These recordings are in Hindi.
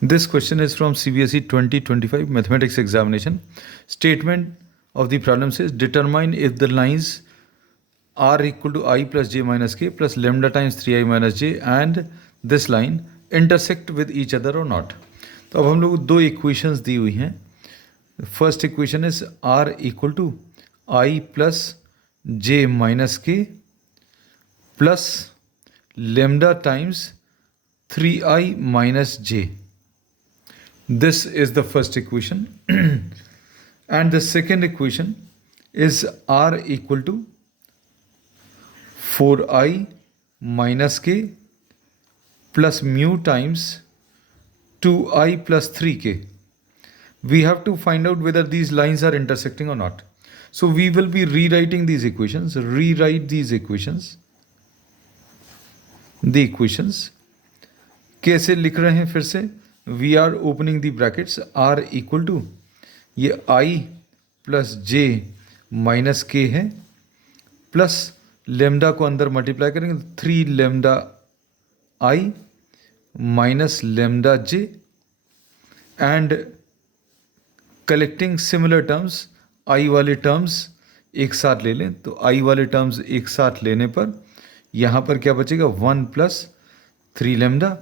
This question is from CBSE 2025 Mathematics Examination. Statement of the problem says determine if the lines r equal to I plus j minus k plus lambda times 3i minus j and this line intersect with each other or not. तो अब हम लोग दो इक्वेशंस दी हुई हैं. First equation is r equal to i plus j minus k plus lambda times 3i minus j. This is the first equation. And the second equation is r equal to 4i minus k plus mu times 2i plus 3k. We have to find out whether these lines are intersecting or not. So we will be rewriting these equations. Rewrite these equations. The equations कैसे लिख रहे हैं फिर से? We are opening the brackets. R equal to ये आई प्लस जे माइनस के है प्लस लेमडा को अंदर मल्टीप्लाई करेंगे 3 lambda i minus lambda j and collecting similar terms. I वाले टर्म्स एक साथ ले लें तो आई वाले टर्म्स एक साथ लेने पर यहाँ पर क्या बचेगा 1 प्लस 3 लेमडा.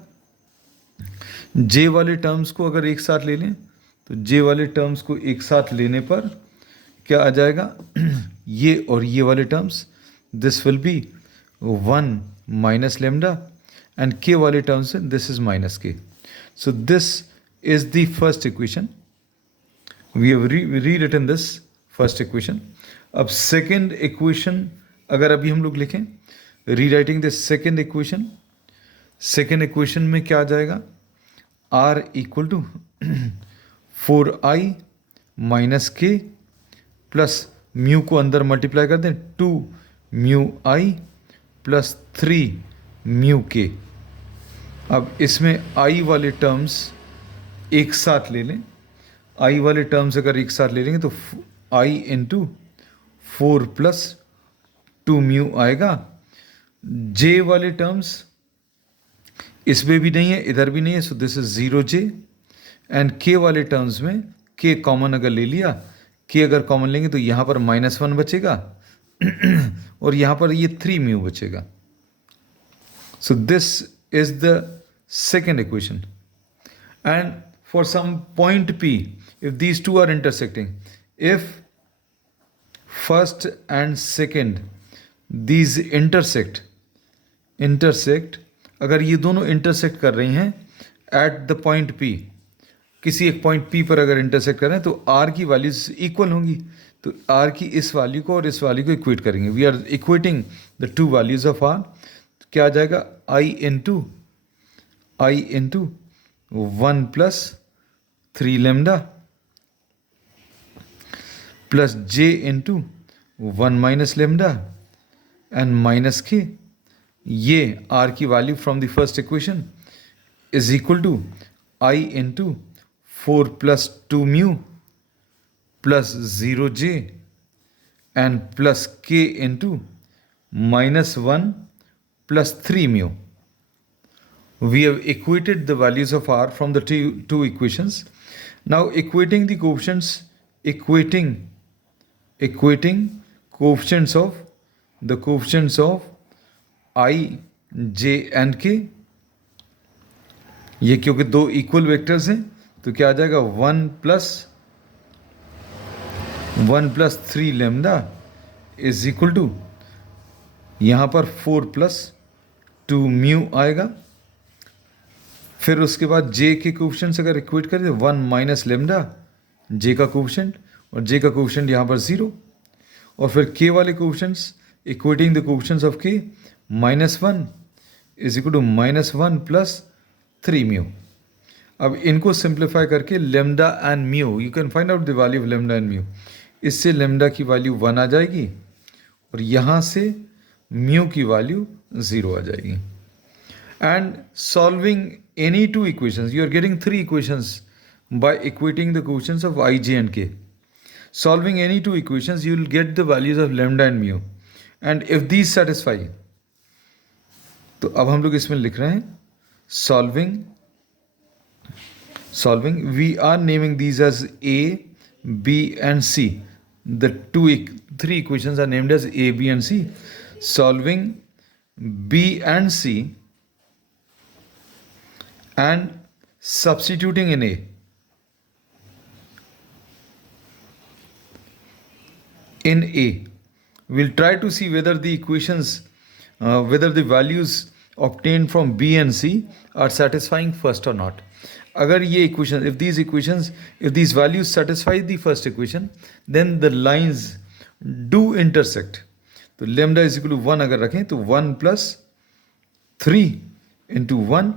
जे वाले टर्म्स को अगर एक साथ ले लें तो जे वाले टर्म्स को एक साथ लेने पर क्या आ जाएगा ये और ये वाले terms. This will be 1 minus lambda and k वाले terms this is minus k. So this is the first equation. We have rewritten this first equation. अब सेकेंड इक्वेशन अगर अभी हम लोग लिखें rewriting this second equation. Second equation में क्या आ जाएगा r equal to 4i minus k plus mu को अंदर मल्टीप्लाई कर दें 2 म्यू आई प्लस 3 म्यू के. अब इसमें i वाले टर्म्स एक साथ ले लें. i वाले टर्म्स अगर एक साथ ले लेंगे तो i इंटू 4 प्लस 2 म्यू आएगा. j वाले टर्म्स इसमें भी नहीं है इधर भी नहीं है. सो this is 0j and k वाले टर्म्स में के कॉमन अगर ले लिया के अगर कॉमन लेंगे तो यहाँ पर -1 बचेगा और यहाँ पर ये 3 म्यू बचेगा. So this is the second equation. And for some point p if these two are intersecting, if first and second these intersect, अगर ये दोनों इंटरसेक्ट कर रही हैं एट द पॉइंट P, किसी एक पॉइंट P पर अगर इंटरसेक्ट कर रहे हैं तो R की वैल्यूज इक्वल होंगी. तो R की इस वैल्यू को और इस वैल्यू को इक्वेट करेंगे. We are equating the two values of R. क्या आ जाएगा I into 1 plus 3 lambda plus J into 1 minus lambda and minus k. ये r की value from the first equation is equal to i into 4 plus 2 mu plus 0j and plus k into -1 plus 3 mu. We have equated the values of r from the two equations. Now equating the coefficients, equating coefficients of i, j and k. ये क्योंकि दो इक्वल वेक्टर्स हैं तो क्या आ जाएगा 1 plus 3 lambda is equal to यहाँ पर 4 प्लस 2 म्यू आएगा. फिर उसके बाद j के कोएफिशिएंट्स अगर इक्वेट करें 1 माइनस लेमडा j का कोएफिशिएंट और j का कोएफिशिएंट यहाँ पर 0 और फिर k वाले coefficients equating the coefficients of k -1 is equal to -1 plus 3 mu. अब इनको सिंप्लीफाई करके lambda and mu you can find out the value of lambda and mu. इससे लेमडा की वैल्यू 1 आ जाएगी और यहाँ से म्यू की वैल्यू 0 आ जाएगी. And solving any two equations you are getting 3 equations by equating the coefficients of i, j and k. Solving any two equations you will get the values of lambda and mu and if these satisfy. तो अब हम लोग इसमें लिख रहे हैं solving solving. We are naming these as A, B, and C. The three equations are named as A, B, and C. Solving B and C and substituting in A. In A, we'll try to see whether the equations, whether the values obtained from B and C are satisfying first or not. अगर ये equation, if these values satisfy the first equation, then the lines do intersect. तो lambda is equal to 1 अगर रखें तो 1 plus 3 into 1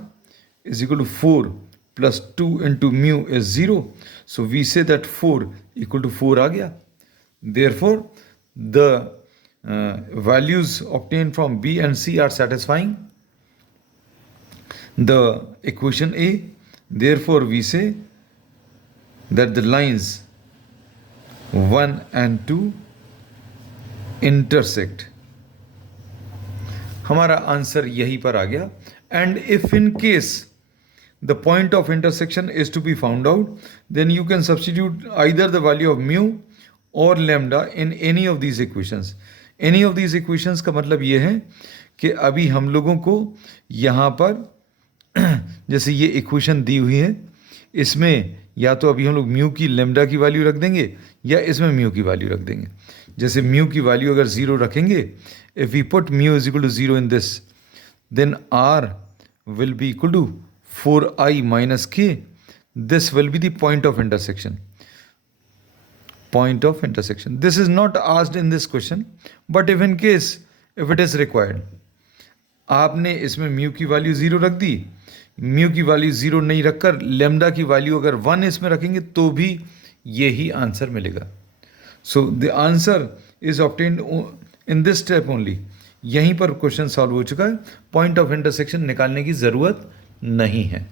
is equal to 4 plus 2 into mu is 0. So we say that 4 equal to 4 आ गया. Therefore, the values obtained from B and C are satisfying the equation A. Therefore, we say that the lines 1 and 2 intersect. हमारा आंसर यहीं पर आ गया. And if in case the point of intersection is to be found out, then you can substitute either the value of mu or lambda in any of these equations. Any of these equations का मतलब ये है कि अभी हम लोगों को यहाँ पर जैसे ये इक्वेशन दी हुई है, इसमें या तो अभी हम लोग म्यू की लेमडा की वैल्यू रख देंगे या इसमें म्यू की वैल्यू रख देंगे. जैसे म्यू की वैल्यू अगर 0 रखेंगे, if we put mu is equal to 0 in this, then r will be equal to 4i minus k. This will be the point of intersection. Point of intersection. This is not asked in this question, but if in case, if it is required, आपने इसमें म्यू की वैल्यू 0 रख दी, म्यू की वैल्यू 0 नहीं रखकर लेमडा की वैल्यू अगर 1 इसमें रखेंगे तो भी यही आंसर मिलेगा. So the answer is obtained in this step only. यहीं पर क्वेश्चन सॉल्व हो चुका है. पॉइंट ऑफ इंटरसेक्शन निकालने की ज़रूरत नहीं है.